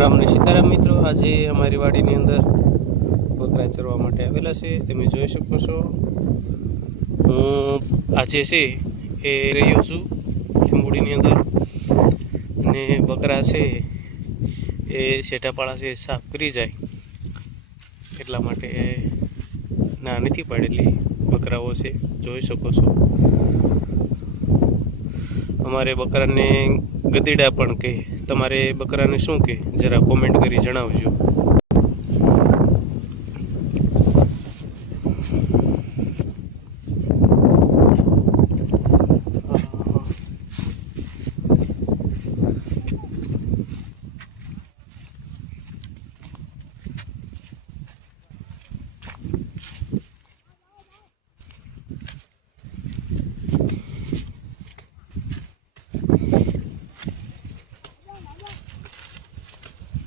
રામ ને સીતારામ મિત્રો, આજે અમારી વાડીની અંદર બકરા ચરવા માટે આવેલા છે. તમે જોઈ શકો છો, હું આજે છે એ રહ્યો છું લીંબુડીની અંદર, અને બકરા છે એ શેઢાપાળા છે સાફ કરી જાય એટલા માટે ના નથી પાડેલી બકરાઓ છે, જોઈ શકો છો. અમારે બકરાને ગધેડા પણ કહે, તમારે બકરાને શું કહે જરા કોમેન્ટ કરી જણાવજો.